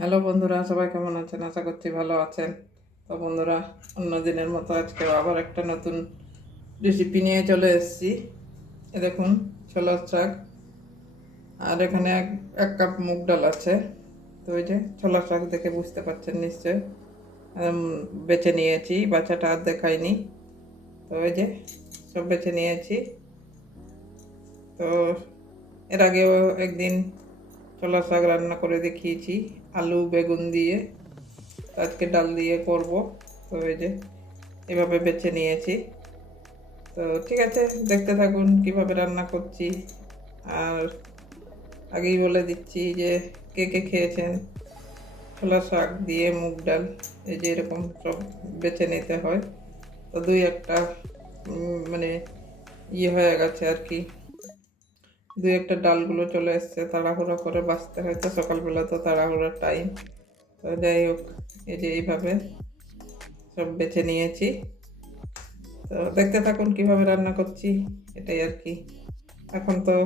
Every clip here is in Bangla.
হ্যালো বন্ধুরা, সবাই কেমন আছেন? আশা করছি ভালো আছেন। তো বন্ধুরা, অন্য দিনের মতো আজকে আবার একটা নতুন রেসিপি নিয়ে চলে এসেছি। এ দেখুন, ছোলার শাক। আর এখানে এক এক কাপ মুগ ডাল আছে। তো ওই যে ছোলার শাক দেখে বুঝতে পারছেন নিশ্চয় বেছে নিয়েছি, বাচ্চাটা আর দেখাইনি তো ওই যে সব বেছে নিয়েছি। তো এর আগেও একদিন ছোলা শাক রান্না করে দেখিয়েছি, আলু, বেগুন দিয়ে। আজকে ডাল দিয়ে করব। তো এই যে, এভাবে বেছে নিয়েছি। তো ঠিক আছে, দেখতে থাকুন কীভাবে রান্না করছি। আর আগেই বলে দিচ্ছি যে, কে কে খেয়েছেন? ছোলা শাক দিয়ে মুগ ডাল, এই যে এরকম সব বেছে নিতে হয়। তো দুই একটা মানে ইয়ে হয়ে গেছে আর কি। দুই একটা ডালগুলো চলে এসছে, তাড়াহুড়ো করে বাঁচতে হয়তো সকালবেলা তো তাড়াহুড়োর টাইম তো যাই হোক, এই যে এইভাবে সব বেছে নিয়েছি। তো দেখতে থাকুন কীভাবে রান্না করছি, এটাই আর কি। এখন তো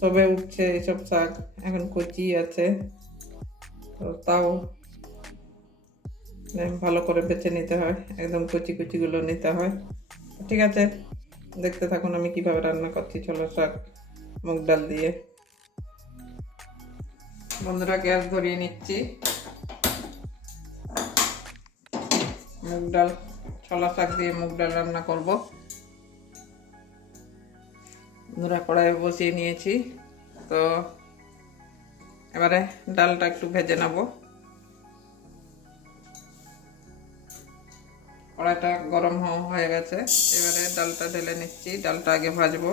সবে উঠছে এইসব শাক, এখন কচি আছে। তো তাও ভালো করে বেছে নিতে হয়, একদম কচি কচিগুলো নিতে হয়। ঠিক আছে, দেখতে থাকুন আমি কীভাবে রান্না করছি ছোলা শাক। মুগ ডাল দিয়ে। বন্ধুরা, গ্যাস ধরিয়ে নিচ্ছি। মুগ ডাল, ছোলা শাক দিয়ে মুগ ডাল রান্না করব। বন্ধুরা, কড়াইয়ে বসিয়ে নিয়েছি। তো এবারে ডালটা একটু ভেজে নেব। কড়াইটা গরম হয়ে গেছে। এবারে ডালটা ঢেলে নিচ্ছি। ডালটা আগে ভাজবো।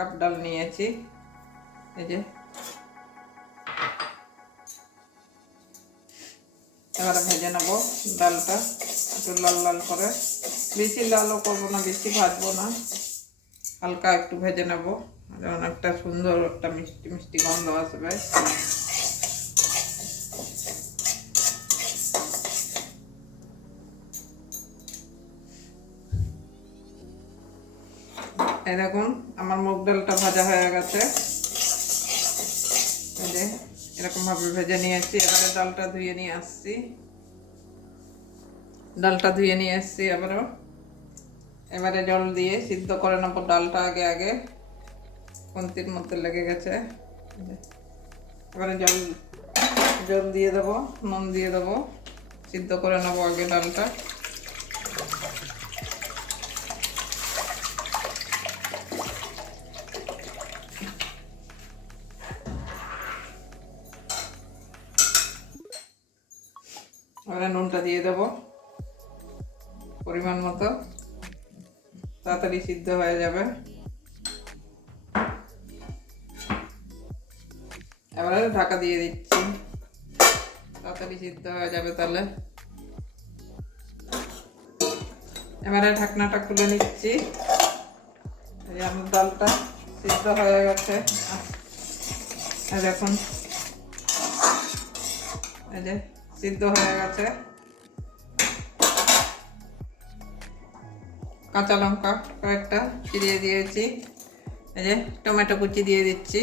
কাপ ডাল নিয়েছি। এই যে। এবার ভেজে নেব ডালটা, একটু লাল লাল করে। বেশি লালও করব না, বেশি ভাজবো না। হালকা একটু ভেজে নেব। যেমন একটা সুন্দর একটা মিষ্টি মিষ্টি গন্ধ আসবে। এই দেখুন, আমার মুগ ডালটা ভাজা হয়ে গেছে। যে এরকম ভাবে ভেজে নিয়েছি। এবারে ডালটা ধুয়ে নিয়ে আসছি। ডালটা ধুয়ে নিয়ে এসছি আবারও এবারে জল দিয়ে সিদ্ধ করে নেব ডালটা আগে আগে। কন্তির মধ্যে লেগে গেছে। এবারে জল জল দিয়ে দেবো, নুন দিয়ে দেবো। সিদ্ধ করে নেব আগে ডালটা এবারে নুনটা দিয়ে দেবো। পরিমাণ মতো। তাড়াতাড়ি সিদ্ধ হয়ে যাবে। এবারে ঢাকা দিয়ে দিচ্ছি। তাড়াতাড়ি সিদ্ধ হয়ে যাবে তাহলে। এবারে ঢাকনাটা খুলে নিচ্ছি। আমার ডালটা সিদ্ধ হয়ে গেছে। এই দেখুন। এই যে সিদ্ধ হয়ে গেছে। কাঁচা লঙ্কা কয়েকটা চিরিয়ে দিয়েছি। এই যে টমেটো কুচি দিয়ে দিচ্ছি।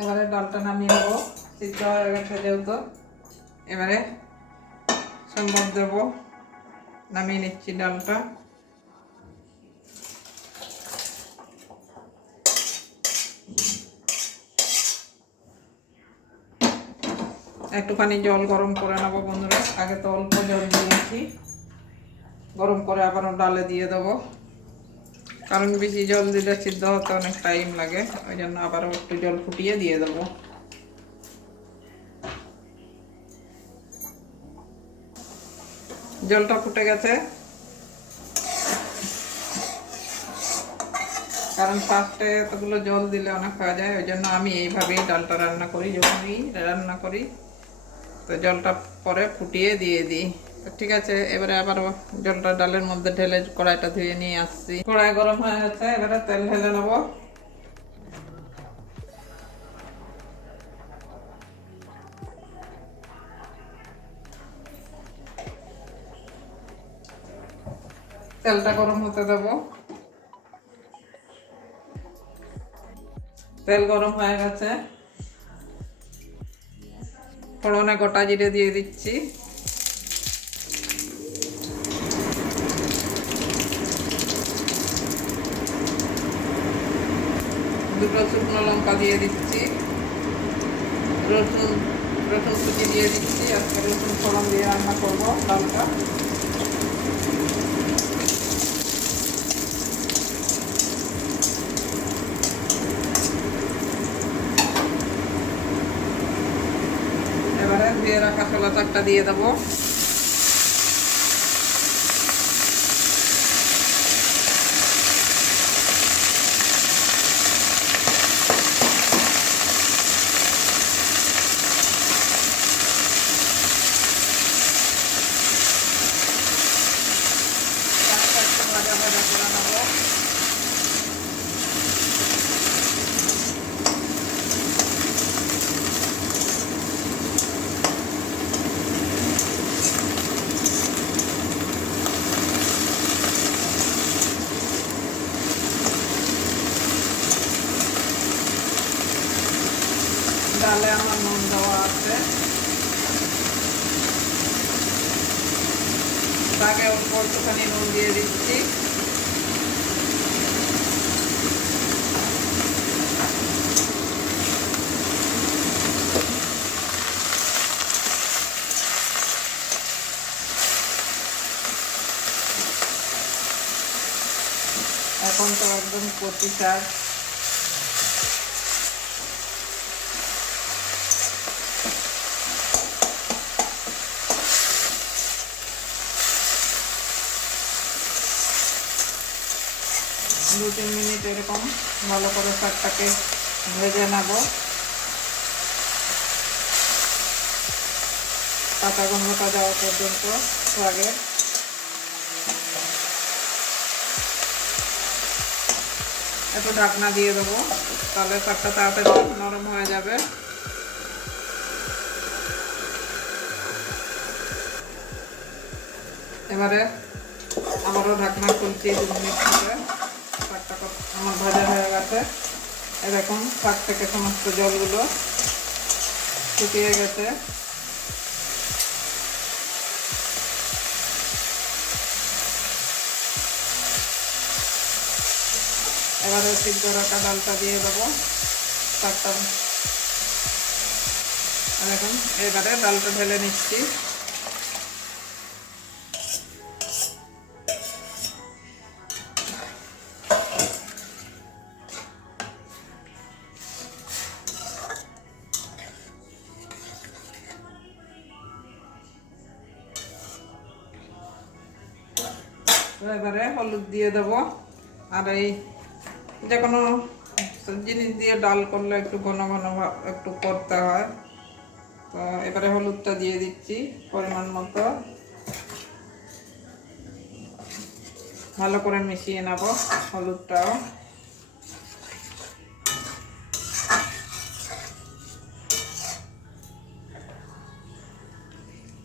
এবারে ডালটা নামিয়ে নেব। সিদ্ধ হয়ে গেছে এবারে সম্ভব দেবো। নামিয়ে নিচ্ছি ডালটা। একটুখানি জল গরম করে নেব বন্ধুরা। আগে তো অল্প জল দিয়েছি। গরম করে আবারও ডালে দিয়ে দেবো। কারণ বেশি জল দিলে সিদ্ধ হতে অনেক টাইম লাগে। ওই জন্য আবারও একটু জল ফুটিয়ে দিয়ে দেবো। জলটা ফুটে গেছে। কারণ ফার্স্টে এতগুলো জল দিলে অনেক হয়ে যায়, ওই জন্য আমি এইভাবেই ডালটা রান্না করি, যখনই রান্না করি। তো জলটা পরে ফুটিয়ে দিয়ে দিই। ঠিক আছে, এবারে আবার জলটা ডালের মধ্যে ঢেলে কড়াইটা ধুয়ে নিয়ে আসছি। কড়াই গরম হয়ে গেছে, এবারে তেল ঢেলে নেব। তেলটা গরম হতে দেবো। তেল গরম হয়ে গেছে। ফোড়নে গোটা জিরে দিয়ে দিচ্ছি। দুটো শুকনো লঙ্কা দিয়ে দিচ্ছি। রসুন রসুন কুচি দিয়ে দিচ্ছি। আজকে রসুন ফোড়ন দিয়ে রান্না করব, ডালটা এবারে রাখা চাকটা দিয়ে দেবো চাকটা একটু ভাজা ভাজা করে নেব ডালে আমার নুন দেওয়া আছে। তাকে অল্প একটুখানি নুন দিয়ে দিচ্ছি। এখন তো একদম কচি দু তিন মিনিট এরকম ভালো করে শাকটাকে ভেজে নেব। কাঁচা গন্ধটা যাওয়া পর্যন্ত শাকের একটু ঢাকনা দিয়ে দেবো, তাহলে শাকটা তাড়াতাড়ি নরম হয়ে যাবে। এবারে আবারও ঢাকনা খুলছি দু মিনিট আমার ভাজা হয়ে গেছে। এরকম শাক থেকে সমস্ত জলগুলো শুকিয়ে গেছে। এবারে সিদ্ধ রাখা ডালটা দিয়ে দেবো। শাকটা এরকম, এবারে ডালটা ঢেলে নিচ্ছি। এবারে হলুদ দিয়ে দেব। আর এই যে কোনো জিনিস দিয়ে ডাল করলে একটু ঘন ঘন একটু করতে হয়। তো এবারে হলুদটা দিয়ে দিচ্ছি পরিমাণ মতো। ভালো করে মিশিয়ে নেব হলুদটাও।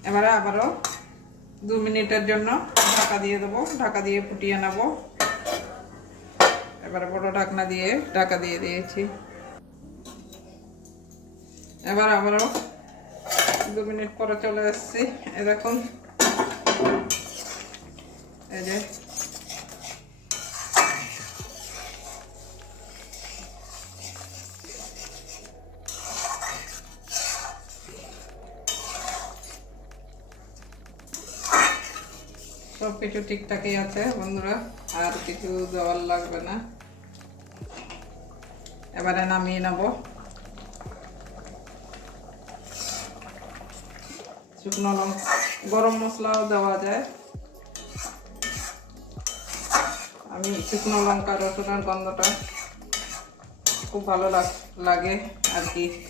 এবারে আবারও দু মিনিটের জন্য ঢাকা দিয়ে দেবো, ঢাকা দিয়ে ফুটিয়ে নেব। এবার বড় ঢাকনা দিয়ে ঢাকা দিয়ে দিয়েছি। এবার আবারও দু মিনিট পরে চলে এসছি এরকম এই যে সব কিছু ঠিকঠাকই আছে, বন্ধুরা। আর কিছু দেওয়ার লাগবে না। এবারে নামিয়ে নেব। শুকনো লঙ্কা, গরম মশলাও দেওয়া যায়। আমি শুকনো লঙ্কা, রসুনের গন্ধটা খুব ভালো লাগ- আর কি।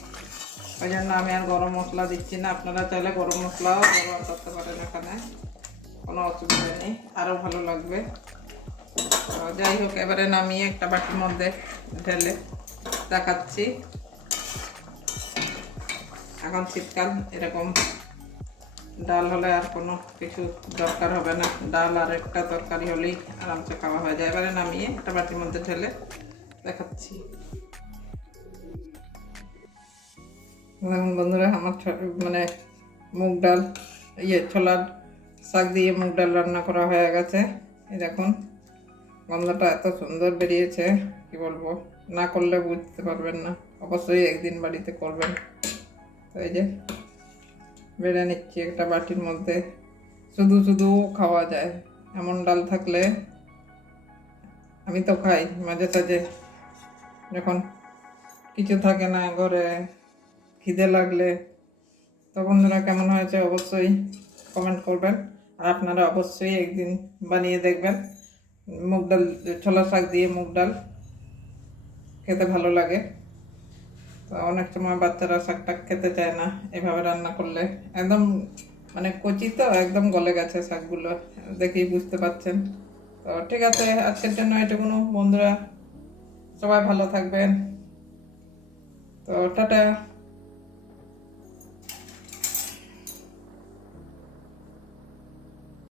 ওই জন্য আমি আর গরম মশলা দিচ্ছি না। আপনারা চাইলে গরম মশলাও ব্যবহার করতে পারেন এখানে। কোনো অসুবিধা নেই আরও ভালো লাগবে। যাই হোক, এবারে নামিয়ে একটা বাটির মধ্যে ঢেলে দেখাচ্ছি। এখন শীতকাল, এরকম ডাল হলে আর কোনো কিছু দরকার হবে না। ডাল আর একটা তরকারি হলেই আরামসে খাওয়া হয়ে যায়। এবারে নামিয়ে একটা বাটির মধ্যে ঢেলে দেখাচ্ছি। বন্ধুরা, আমার মানে মুগ ডাল ইয়ে ছোলার শাক দিয়ে মুগ ডাল রান্না করা হয়ে গেছে। এই দেখুন গন্ধটা এত সুন্দর বেরিয়েছে, কি বলব? না করলে বুঝতে পারবেন না। অবশ্যই একদিন বাড়িতে করবেন। তো এই যে, বেড়ে নিচ্ছি একটা বাটির মধ্যে। শুধু শুধু খাওয়া যায়। এমন ডাল থাকলে আমি তো খাই মাঝে সাঝে। যখন কিছু থাকে না ঘরে, খিদে লাগলে তো বন্ধুরা কেমন হয়েছে অবশ্যই কমেন্ট করবেন। আপনারা অবশ্যই একদিন বানিয়ে দেখবেন। মুগ ডাল, ছোলা শাক দিয়ে মুগ ডাল। খেতে ভালো লাগে। তো অনেক সময় বাচ্চারা শাকটা খেতে চায় না, এভাবে রান্না করলে। একদম মানে কচি তো, একদম গলে গেছে শাকগুলো। দেখেই বুঝতে পাচ্ছেন। তো ঠিক আছে, আজকের জন্য এটুকুনো। বন্ধুরা, সবাই ভালো থাকবেন। তো টাটা।